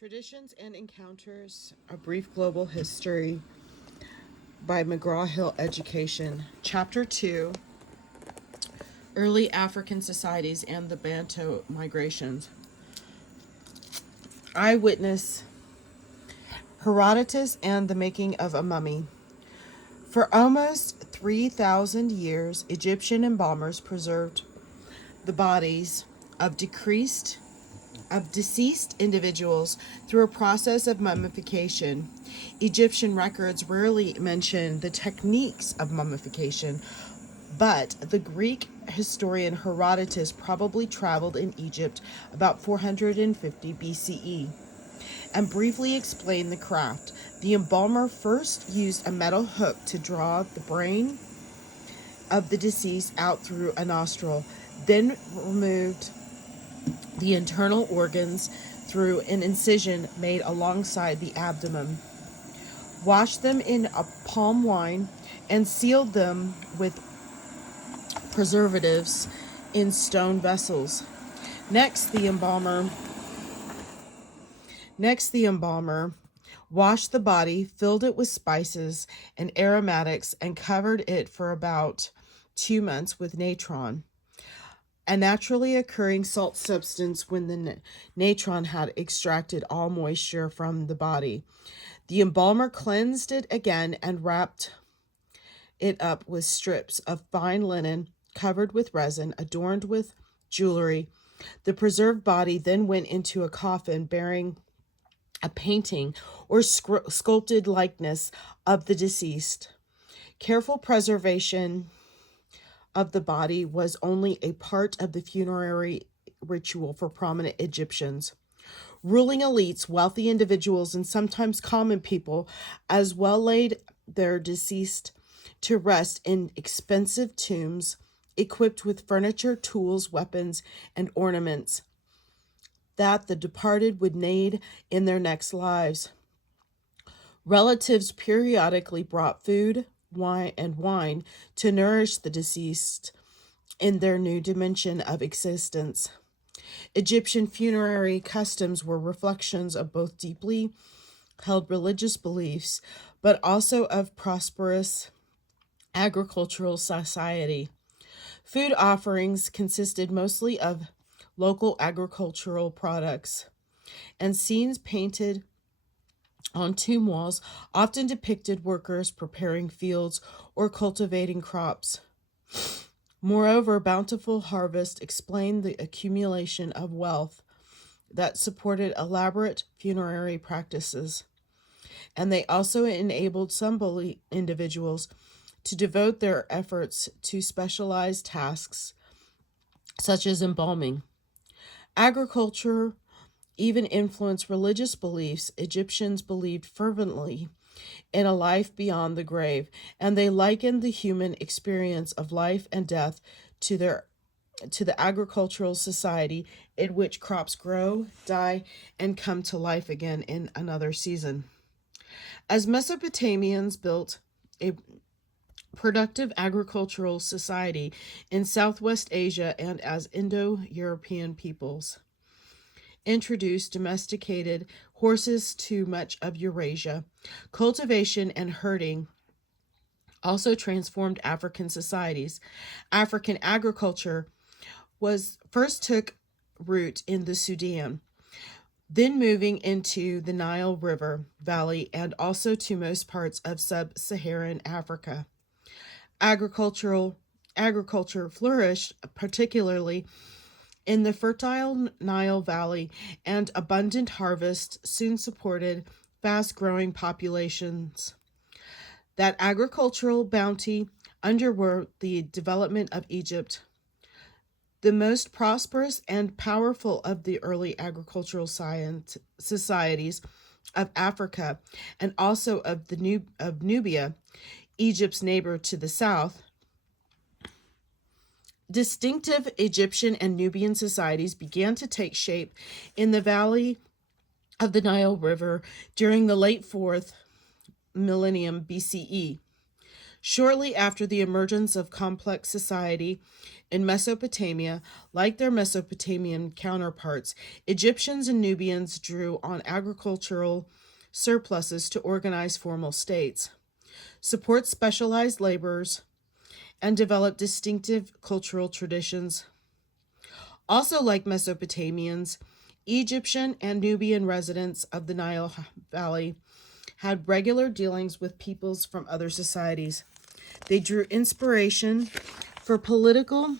Traditions and Encounters, A Brief Global History by McGraw Hill Education. Chapter 2, Early African Societies and the Banto Migrations. Eyewitness Herodotus and the Making of a Mummy. For almost 3,000 years, Egyptian embalmers preserved the bodies of deceased individuals through a process of mummification. Egyptian records rarely mention the techniques of mummification, but the Greek historian Herodotus probably traveled in Egypt about 450 BCE and briefly explained the craft. The embalmer first used a metal hook to draw the brain of the deceased out through a nostril, then removed the internal organs through an incision made alongside the abdomen, washed them in a palm wine, and sealed them with preservatives in stone vessels. Next, the embalmer washed the body, filled it with spices and aromatics, and covered it for about 2 months with natron, a naturally occurring salt substance when the natron had extracted all moisture from the body. The embalmer cleansed it again and wrapped it up with strips of fine linen covered with resin, adorned with jewelry. The preserved body then went into a coffin bearing a painting or sculpted likeness of the deceased. Careful preservation of the body was only a part of the funerary ritual for prominent Egyptians. Ruling elites, wealthy individuals, and sometimes common people as well laid their deceased to rest in expensive tombs equipped with furniture, tools, weapons, and ornaments that the departed would need in their next lives. Relatives periodically brought food, wine to nourish the deceased in their new dimension of existence. Egyptian funerary customs were reflections of both deeply held religious beliefs, but also of prosperous agricultural society. Food offerings consisted mostly of local agricultural products, and scenes painted on tomb walls often depicted workers preparing fields or cultivating crops. Moreover, bountiful harvest explained the accumulation of wealth that supported elaborate funerary practices, and they also enabled some individuals to devote their efforts to specialized tasks such as embalming. Agriculture even influenced religious beliefs. Egyptians believed fervently in a life beyond the grave, and they likened the human experience of life and death to the agricultural society in which crops grow, die, and come to life again in another season. As Mesopotamians built a productive agricultural society in Southwest Asia, and as Indo-European peoples introduced domesticated horses to much of Eurasia, cultivation and herding also transformed African societies. African agriculture first took root in the Sudan, then moving into the Nile River Valley and also to most parts of sub-Saharan Africa. Agriculture flourished particularly in the fertile Nile Valley, and abundant harvest soon supported fast-growing populations. That agricultural bounty underwrote the development of Egypt, the most prosperous and powerful of the early agricultural societies of Africa, and also of Nubia, Egypt's neighbor to the south. Distinctive Egyptian and Nubian societies began to take shape in the valley of the Nile River during the late 4th millennium BCE. Shortly after the emergence of complex society in Mesopotamia, like their Mesopotamian counterparts, Egyptians and Nubians drew on agricultural surpluses to organize formal states, support specialized laborers, and develop distinctive cultural traditions. Also, like Mesopotamians, Egyptian and Nubian residents of the Nile Valley had regular dealings with peoples from other societies. They drew inspiration for political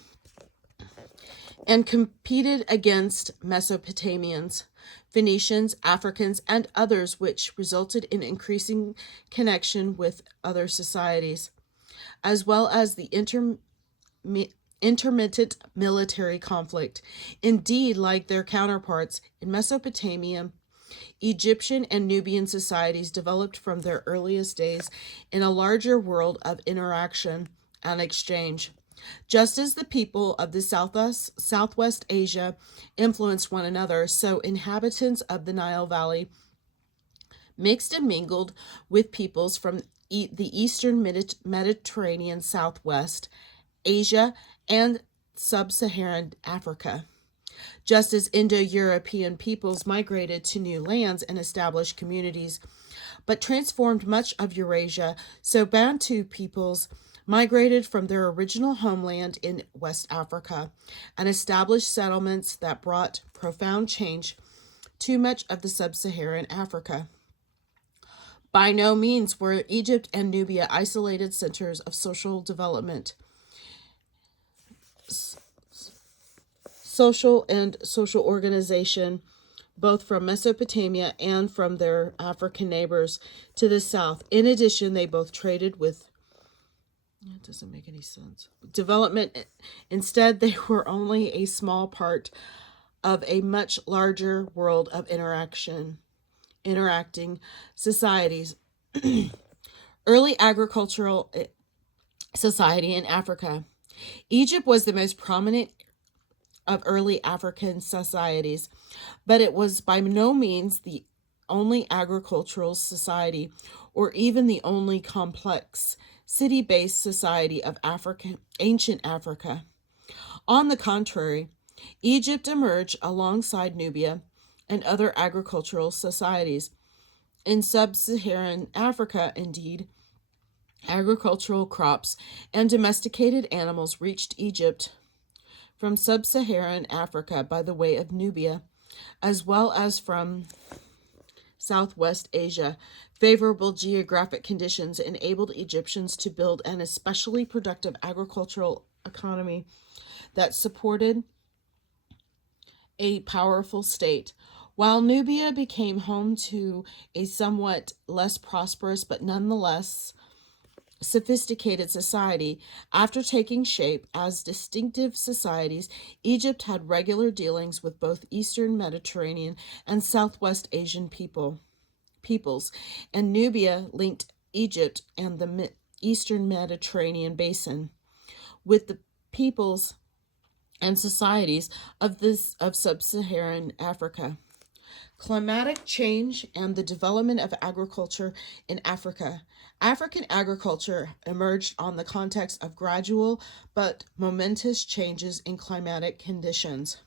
and competed against Mesopotamians, Phoenicians, Africans, and others, which resulted in increasing connection with other societies, as well as the intermittent military conflict. Indeed, like their counterparts in Mesopotamia, Egyptian and Nubian societies developed from their earliest days in a larger world of interaction and exchange. Just as the people of the Southwest Asia influenced one another, so inhabitants of the Nile Valley mixed and mingled with peoples from the eastern Mediterranean, Southwest Asia, and sub-Saharan Africa. Just as Indo-European peoples migrated to new lands and established communities, but transformed much of Eurasia, so Bantu peoples migrated from their original homeland in West Africa and established settlements that brought profound change to much of the sub-Saharan Africa. By no means were Egypt and Nubia isolated centers of social development, social organization, both from Mesopotamia and from their African neighbors to the south. In addition, they both traded with it doesn't make any sense. Development. Instead, they were only a small part of a much larger world of interacting societies. Early agricultural society in Africa. Egypt was the most prominent of early African societies, but it was by no means the only agricultural society or even the only complex city-based society of ancient Africa. On the contrary, Egypt emerged alongside Nubia and other agricultural societies. In sub-Saharan Africa, indeed, agricultural crops and domesticated animals reached Egypt from sub-Saharan Africa by the way of Nubia, as well as from Southwest Asia. Favorable geographic conditions enabled Egyptians to build an especially productive agricultural economy that supported a powerful state, while Nubia became home to a somewhat less prosperous but nonetheless sophisticated society. Peoples taking shape as distinctive societies, Egypt had regular dealings with both Eastern Mediterranean and Southwest Asian peoples, and Nubia linked Egypt and the Eastern Mediterranean basin with the peoples and societies of sub-Saharan Africa. Climatic change and the development of agriculture in Africa. African agriculture emerged on the context of gradual but momentous changes in climatic conditions.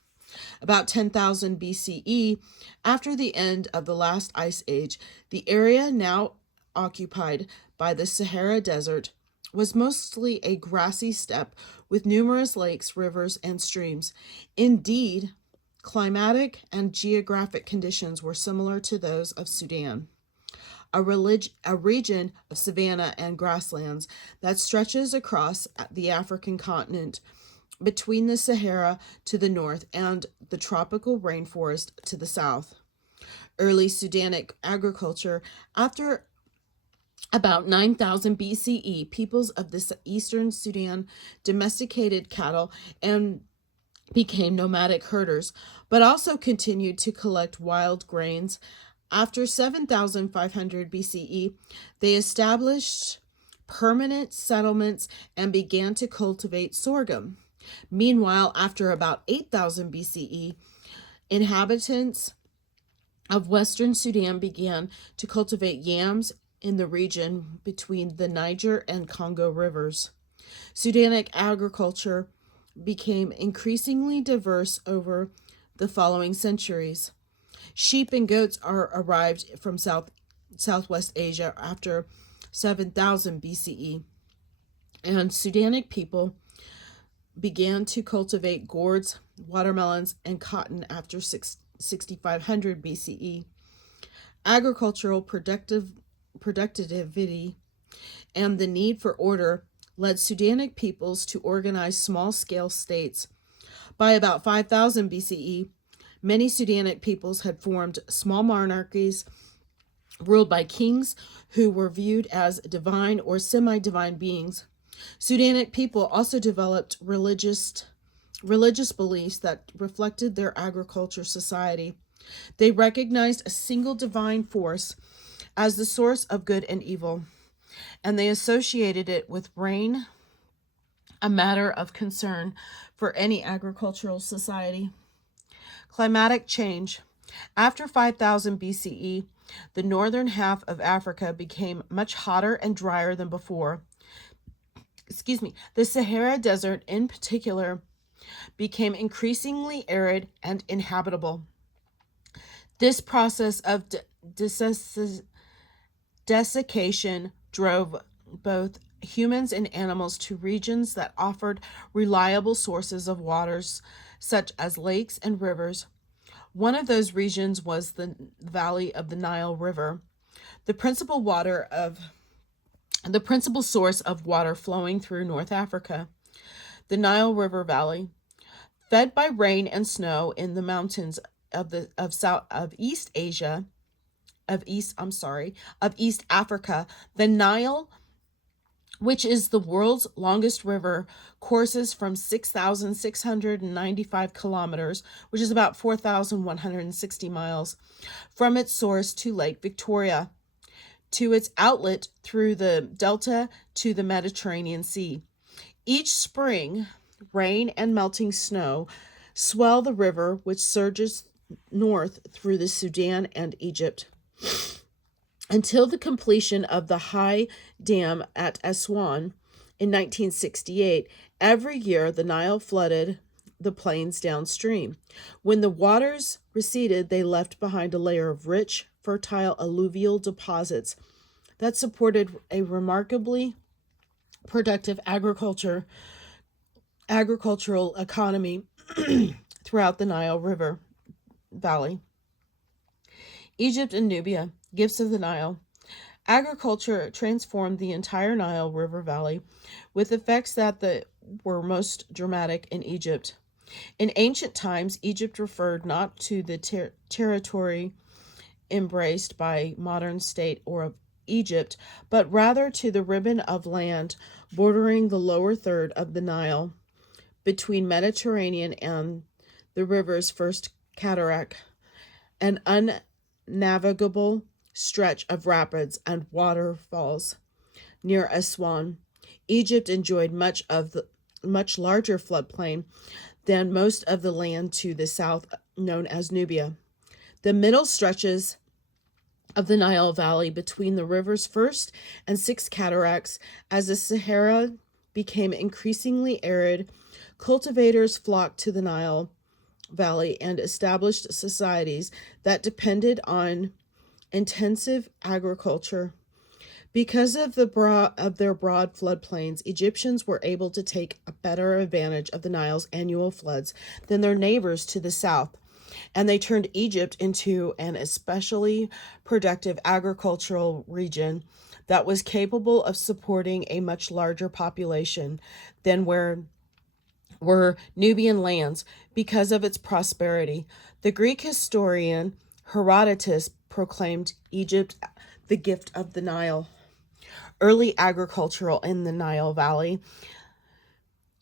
About 10,000 BCE, after the end of the last ice age, the area now occupied by the Sahara Desert was mostly a grassy steppe with numerous lakes, rivers, and streams. Indeed, climatic and geographic conditions were similar to those of Sudan, a region of savanna and grasslands that stretches across the African continent between the Sahara to the north and the tropical rainforest to the south. Early Sudanic agriculture. After about 9,000 BCE, peoples of the eastern Sudan domesticated cattle and became nomadic herders, but also continued to collect wild grains. After 7,500 BCE, they established permanent settlements and began to cultivate sorghum. Meanwhile, after about 8,000 BCE, inhabitants of western Sudan began to cultivate yams in the region between the Niger and Congo rivers. Sudanic agriculture became increasingly diverse over the following centuries. Sheep and goats arrived from Southwest Asia after 7000 BCE, and Sudanic people began to cultivate gourds, watermelons, and cotton after 6500 BCE. Agricultural productivity and the need for order led Sudanic peoples to organize small-scale states. By about 5000 BCE, many Sudanic peoples had formed small monarchies ruled by kings who were viewed as divine or semi-divine beings. Sudanic people also developed religious beliefs that reflected their agriculture society. They recognized a single divine force as the source of good and evil, and they associated it with rain, a matter of concern for any agricultural society. Climatic change. After 5000 BCE, the northern half of Africa became much hotter and drier than before. The Sahara Desert, in particular, became increasingly arid and inhabitable. This process of desiccation drove both humans and animals to regions that offered reliable sources of waters, such as lakes and rivers. One of those regions was the valley of the Nile River, the principal source of water flowing through North Africa. The Nile River Valley, fed by rain and snow in the mountains of East Africa, the Nile, which is the world's longest river, courses from 6,695 kilometers, which is about 4,160 miles, from its source to Lake Victoria, to its outlet through the delta to the Mediterranean Sea. Each spring, rain and melting snow swell the river, which surges north through the Sudan and Egypt. Until the completion of the High Dam at Aswan in 1968, every year the Nile flooded the plains downstream. When the waters receded, they left behind a layer of rich, fertile alluvial deposits that supported a remarkably productive agricultural economy throughout the Nile River Valley. Egypt and Nubia, gifts of the Nile. Agriculture transformed the entire Nile River Valley, with effects that were most dramatic in Egypt. In ancient times, Egypt referred not to the territory embraced by modern state or of Egypt, but rather to the ribbon of land bordering the lower third of the Nile, between Mediterranean and the river's first cataract, an unnavigable stretch of rapids and waterfalls near Aswan. Egypt enjoyed much larger floodplain than most of the land to the south, known as Nubia. The middle stretches of the Nile Valley between the river's first and sixth cataracts. As the Sahara became increasingly arid, cultivators flocked to the Nile Valley and established societies that depended on intensive agriculture. Because of their broad floodplains, Egyptians were able to take a better advantage of the Nile's annual floods than their neighbors to the south, and they turned Egypt into an especially productive agricultural region that was capable of supporting a much larger population than were Nubian lands because of its prosperity. The Greek historian Herodotus proclaimed Egypt the gift of the Nile. Early agricultural in the Nile Valley.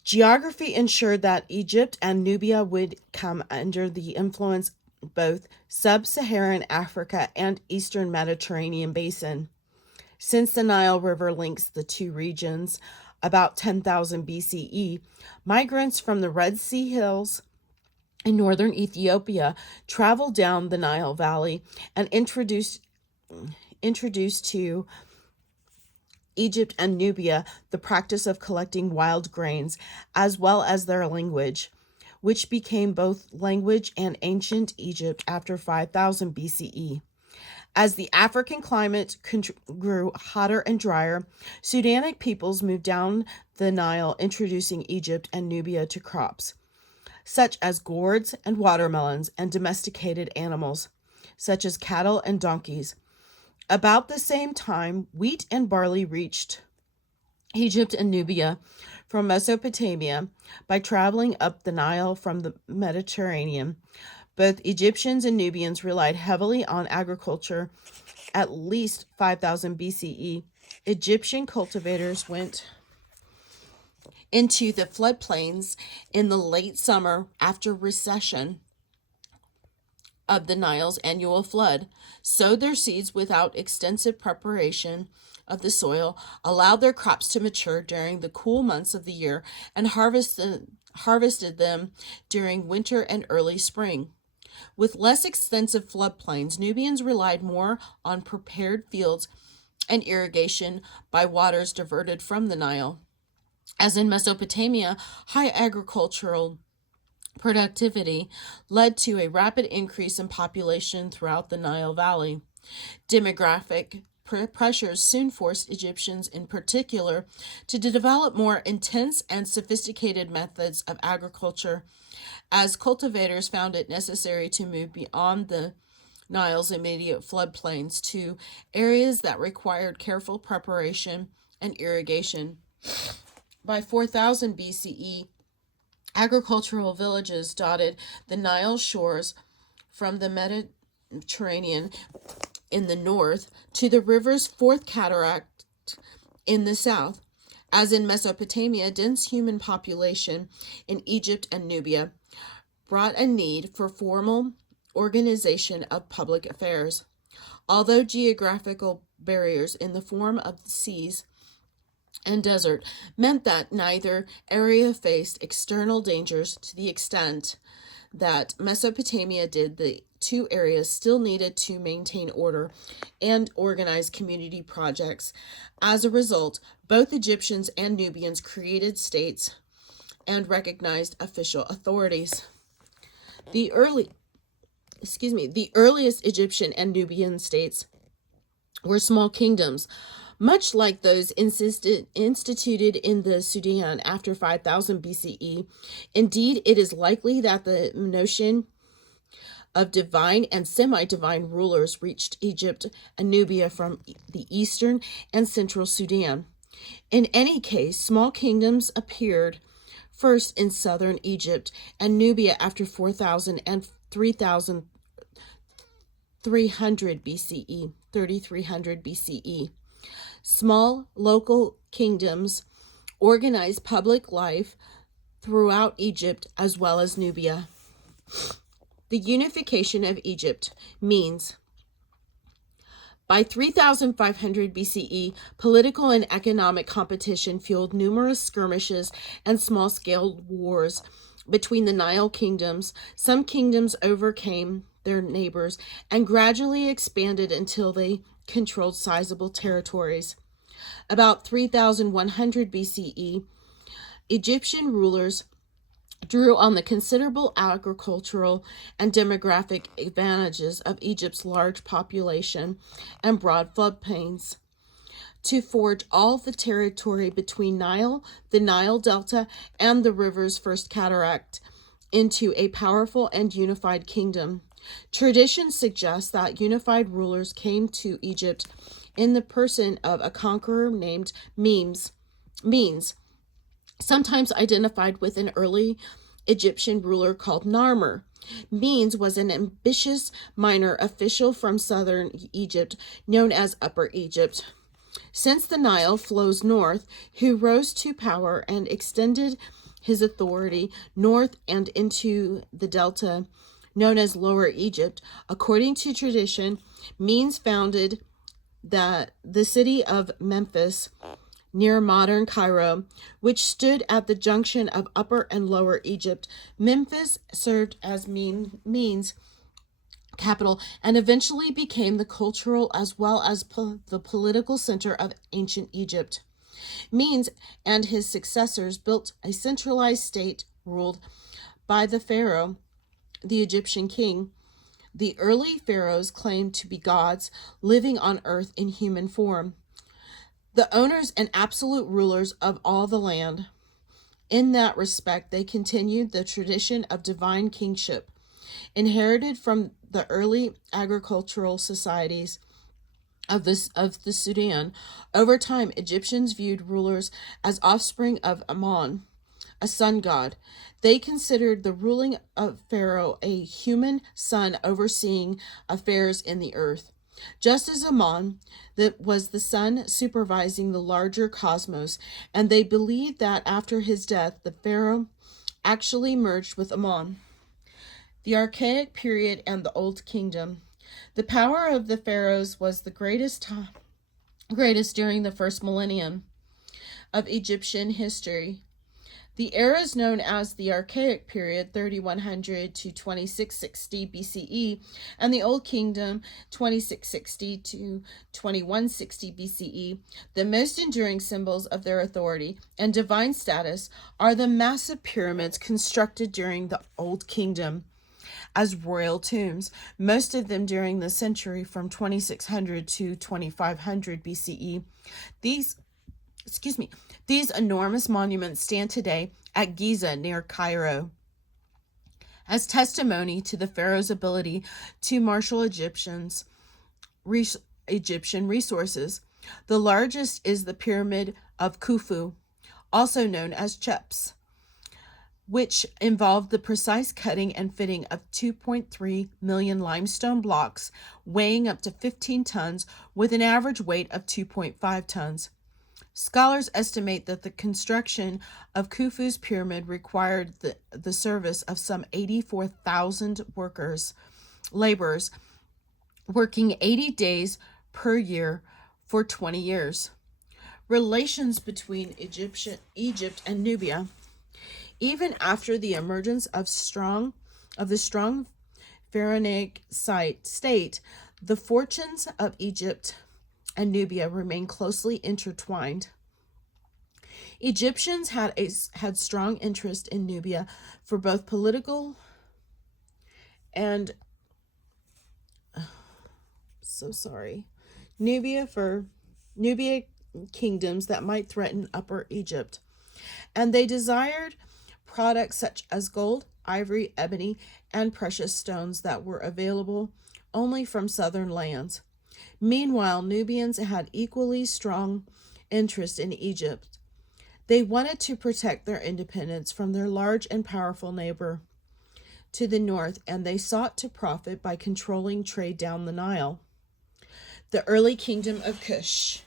Geography ensured that Egypt and Nubia would come under the influence of both sub-Saharan Africa and Eastern Mediterranean basin. Since the Nile River links the two regions, about 10,000 BCE, migrants from the Red Sea hills in northern Ethiopia traveled down the Nile Valley and introduced to Egypt and Nubia the practice of collecting wild grains, as well as their language, which became both language and ancient Egypt after 5000 BCE. As the African climate grew hotter and drier, Sudanic peoples moved down the Nile, introducing Egypt and Nubia to crops, such as gourds and watermelons, and domesticated animals, such as cattle and donkeys. About the same time, wheat and barley reached Egypt and Nubia from Mesopotamia by traveling up the Nile from the Mediterranean. Both Egyptians and Nubians relied heavily on agriculture at least 5000 BCE. Egyptian cultivators went into the floodplains in the late summer after recession of the Nile's annual flood, sowed their seeds without extensive preparation of the soil, allowed their crops to mature during the cool months of the year, and harvested them during winter and early spring. With less extensive floodplains, Nubians relied more on prepared fields and irrigation by waters diverted from the Nile. As in Mesopotamia, high agricultural productivity led to a rapid increase in population throughout the Nile Valley. Demographic pressures soon forced Egyptians in particular to develop more intense and sophisticated methods of agriculture, as cultivators found it necessary to move beyond the Nile's immediate floodplains to areas that required careful preparation and irrigation. By 4000 BCE, agricultural villages dotted the Nile shores from the Mediterranean in the north to the river's fourth cataract in the south. As in Mesopotamia, dense human population in Egypt and Nubia brought a need for formal organization of public affairs. Although geographical barriers in the form of the seas and desert meant that neither area faced external dangers to the extent that Mesopotamia did, the two areas still needed to maintain order and organize community projects. As a result, both Egyptians and Nubians created states and recognized official authorities. The earliest Egyptian and Nubian states were small kingdoms, much like those instituted in the Sudan after 5000 BCE. Indeed, it is likely that the notion of divine and semi-divine rulers reached Egypt and Nubia from the eastern and central Sudan. In any case, small kingdoms appeared first in southern Egypt and Nubia after 4000 and 3300 BCE. Small local kingdoms organized public life throughout Egypt as well as Nubia. The unification of Egypt means by 3500 BCE, political and economic competition fueled numerous skirmishes and small-scale wars between the Nile kingdoms. Some kingdoms overcame their neighbors and gradually expanded until they controlled sizable territories. About 3100 BCE, Egyptian rulers drew on the considerable agricultural and demographic advantages of Egypt's large population and broad floodplains to forge all the territory between the Nile Delta, and the river's first cataract into a powerful and unified kingdom. Tradition suggests that unified rulers came to Egypt in the person of a conqueror named Menes, sometimes identified with an early Egyptian ruler called Narmer. Menes was an ambitious minor official from southern Egypt, known as Upper Egypt. Since the Nile flows north, who rose to power and extended his authority north and into the delta, known as Lower Egypt. According to tradition, Menes founded the city of Memphis, near modern Cairo, which stood at the junction of Upper and Lower Egypt. Memphis served as Menes' capital, and eventually became the cultural as well as the political center of ancient Egypt. Menes and his successors built a centralized state ruled by the pharaoh, the Egyptian king. The early pharaohs claimed to be gods living on earth in human form, the owners and absolute rulers of all the land. In that respect, they continued the tradition of divine kingship, inherited from the early agricultural societies of the Sudan. Over time, Egyptians viewed rulers as offspring of Ammon, a sun god. They considered the ruling of Pharaoh a human son overseeing affairs in the earth, just as Ammon that was the sun supervising the larger cosmos, and they believed that after his death, the Pharaoh actually merged with Ammon. The Archaic period and the Old Kingdom. The power of the pharaohs was the greatest during the first millennium of Egyptian history. The eras known as the Archaic period, 3100 to 2660 BCE, and the Old Kingdom, 2660 to 2160 BCE, the most enduring symbols of their authority and divine status are the massive pyramids constructed during the Old Kingdom as royal tombs, most of them during the century from 2600 to 2500 BCE. These enormous monuments stand today at Giza near Cairo as testimony to the pharaoh's ability to marshal Egyptian resources. The largest is the Pyramid of Khufu, also known as Cheops, which involved the precise cutting and fitting of 2.3 million limestone blocks weighing up to 15 tons with an average weight of 2.5 tons. Scholars estimate that the construction of Khufu's pyramid required the service of some 84,000 laborers, working 80 days per year for 20 years. Relations between Egypt and Nubia. Even after the emergence of the strong Pharaonic state, the fortunes of Egypt and Nubia remain closely intertwined. Egyptians had strong interest in Nubia for both political and Nubia kingdoms that might threaten Upper Egypt, and they desired products such as gold, ivory, ebony, and precious stones that were available only from southern lands. Meanwhile, Nubians had equally strong interest in Egypt. They wanted to protect their independence from their large and powerful neighbor to the north, and they sought to profit by controlling trade down the Nile. The early kingdom of Kush.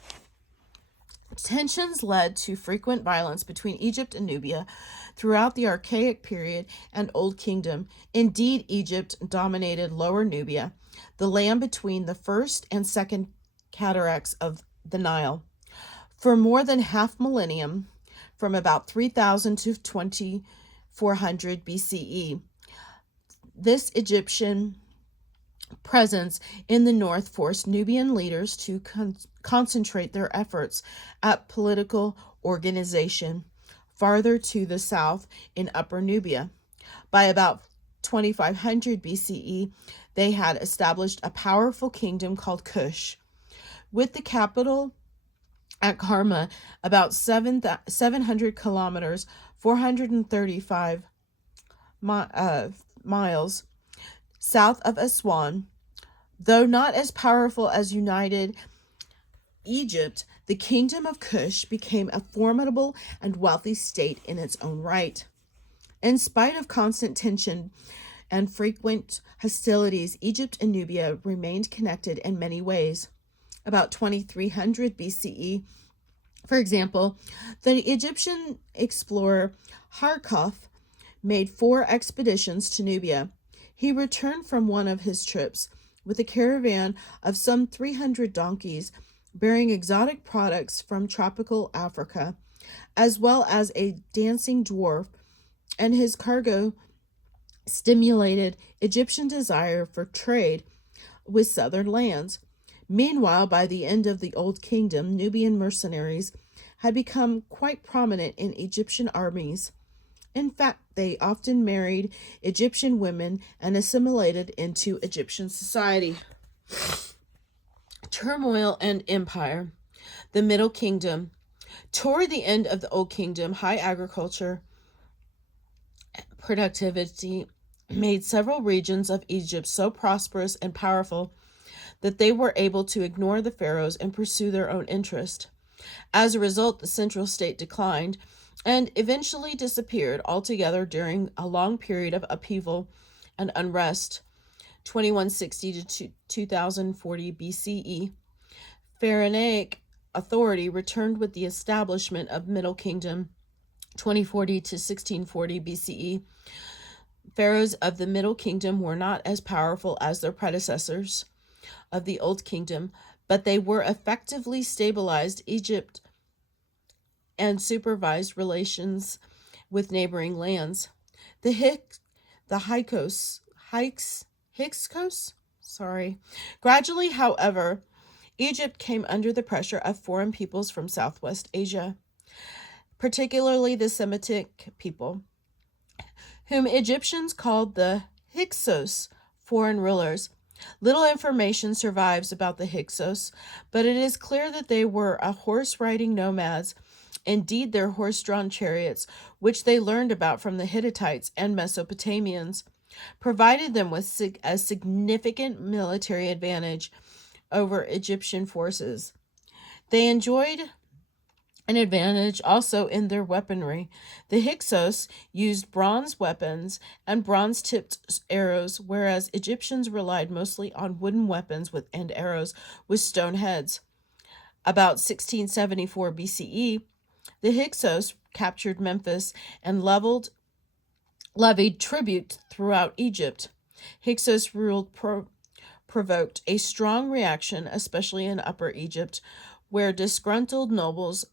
Tensions led to frequent violence between Egypt and Nubia throughout the Archaic period and Old Kingdom. Indeed, Egypt dominated Lower Nubia, the land between the first and second cataracts of the Nile, for more than half millennium, from about 3000 to 2400 BCE. This Egyptian presence in the north forced Nubian leaders to concentrate their efforts at political organization farther to the south in Upper Nubia. By about 2500 BCE, they had established a powerful kingdom called Kush, with the capital at Karma, about 700 kilometers, 435 miles south of Aswan. Though not as powerful as united Egypt, the kingdom of Kush became a formidable and wealthy state in its own right. In spite of constant tension and frequent hostilities, Egypt and Nubia remained connected in many ways. About 2300 BCE, for example, the Egyptian explorer Harkov made 4 expeditions to Nubia. He returned from one of his trips with a caravan of some 300 donkeys bearing exotic products from tropical Africa, as well as a dancing dwarf, and his cargo stimulated Egyptian desire for trade with southern lands. Meanwhile, by the end of the Old Kingdom, Nubian mercenaries had become quite prominent in Egyptian armies. In fact, they often married Egyptian women and assimilated into Egyptian society. Turmoil and empire. The Middle Kingdom. Toward the end of the Old Kingdom, high agriculture productivity made several regions of Egypt so prosperous and powerful that they were able to ignore the pharaohs and pursue their own interest. As a result, the central state declined and eventually disappeared altogether during a long period of upheaval and unrest, 2160 to 2040 BCE. Pharaonic authority returned with the establishment of Middle Kingdom, 2040 to 1640 BCE. Pharaohs of the Middle Kingdom were not as powerful as their predecessors of the Old Kingdom, but they were effectively stabilized Egypt and supervised relations with neighboring lands. The Hyksos, Gradually, however, Egypt came under the pressure of foreign peoples from Southwest Asia, particularly the Semitic people, whom Egyptians called the Hyksos, foreign rulers. Little information survives about the Hyksos, but it is clear that they were a horse-riding nomads. Indeed, their horse-drawn chariots, which they learned about from the Hittites and Mesopotamians, provided them with a significant military advantage over Egyptian forces. They enjoyed an advantage also in their weaponry. The Hyksos used bronze weapons and bronze-tipped arrows, whereas Egyptians relied mostly on wooden weapons and arrows with stone heads. About 1674 BCE, the Hyksos captured Memphis and levied tribute throughout Egypt. Hyksos rule provoked a strong reaction, especially in Upper Egypt, where disgruntled nobles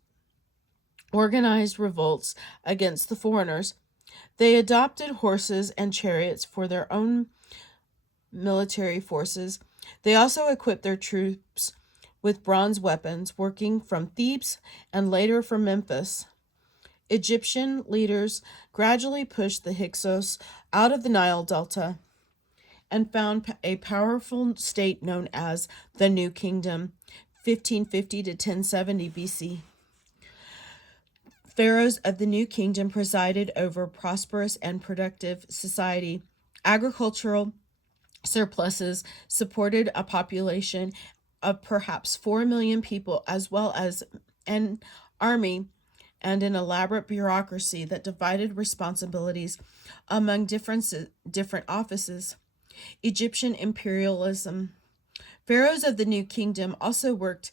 organized revolts against the foreigners. They adopted horses and chariots for their own military forces. They also equipped their troops with bronze weapons, working from Thebes and later from Memphis. Egyptian leaders gradually pushed the Hyksos out of the Nile Delta and found a powerful state known as the New Kingdom, 1550 to 1070 BC. Pharaohs of the New Kingdom presided over prosperous and productive society. Agricultural surpluses supported a population of perhaps 4 million people, as well as an army and an elaborate bureaucracy that divided responsibilities among different offices. Egyptian imperialism. Pharaohs of the New Kingdom also worked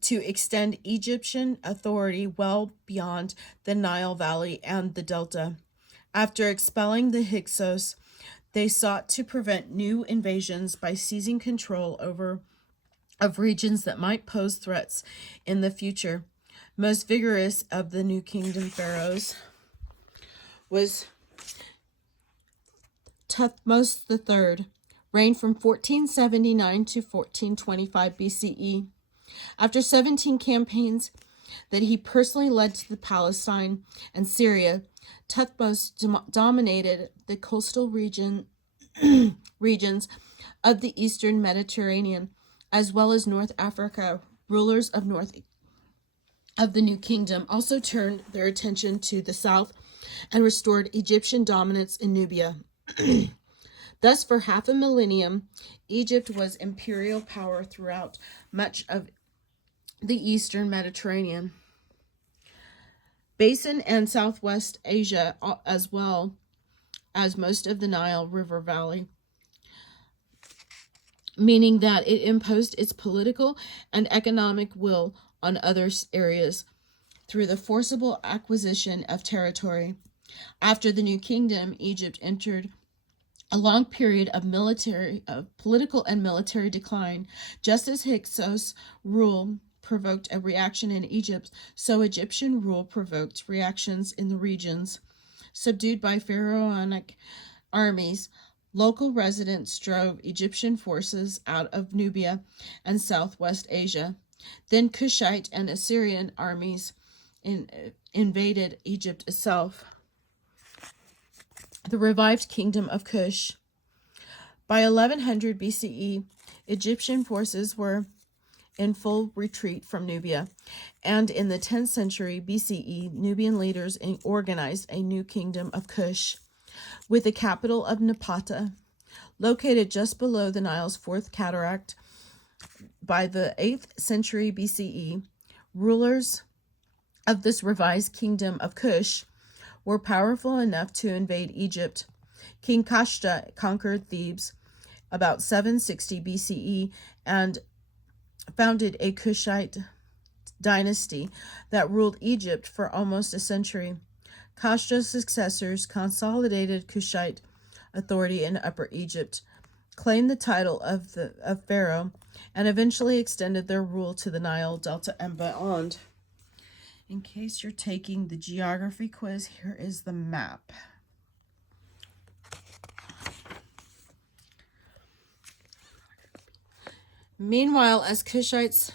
to extend Egyptian authority well beyond the Nile Valley and the Delta. After expelling the Hyksos, they sought to prevent new invasions by seizing control of regions that might pose threats in the future. Most vigorous of the New Kingdom pharaohs was Thutmose III, reigned from 1479 to 1425 BCE. After 17 campaigns that he personally led to the Palestine and Syria, Thutmose dominated the coastal regions of the eastern Mediterranean, as well as North Africa. Rulers of the New Kingdom also turned their attention to the south and restored Egyptian dominance in Nubia. Thus, for half a millennium, Egypt was imperial power throughout much of the eastern Mediterranean basin and Southwest Asia, as well as most of the Nile River Valley, meaning that it imposed its political and economic will on other areas through the forcible acquisition of territory. After the New Kingdom, Egypt entered a long period of political and military decline. Just as Hyksos rule provoked a reaction in Egypt, so Egyptian rule provoked reactions in the regions subdued by pharaonic armies, local residents drove Egyptian forces out of Nubia and southwest Asia. Then Cushite and Assyrian armies invaded Egypt itself. The revived kingdom of Cush. By 1100 BCE, Egyptian forces were in full retreat from Nubia, and in the 10th century BCE, Nubian leaders organized a new kingdom of Cush, with the capital of Napata, located just below the Nile's fourth cataract. By the 8th century BCE, rulers of this revised kingdom of Cush were powerful enough to invade Egypt. King Kashta conquered Thebes about 760 BCE and founded a Kushite dynasty that ruled Egypt for almost a century. Kashta's successors consolidated Kushite authority in Upper Egypt, claimed the title of pharaoh, and eventually extended their rule to the Nile Delta and beyond. In case you're taking the geography quiz, here is the map. Meanwhile, as Kushites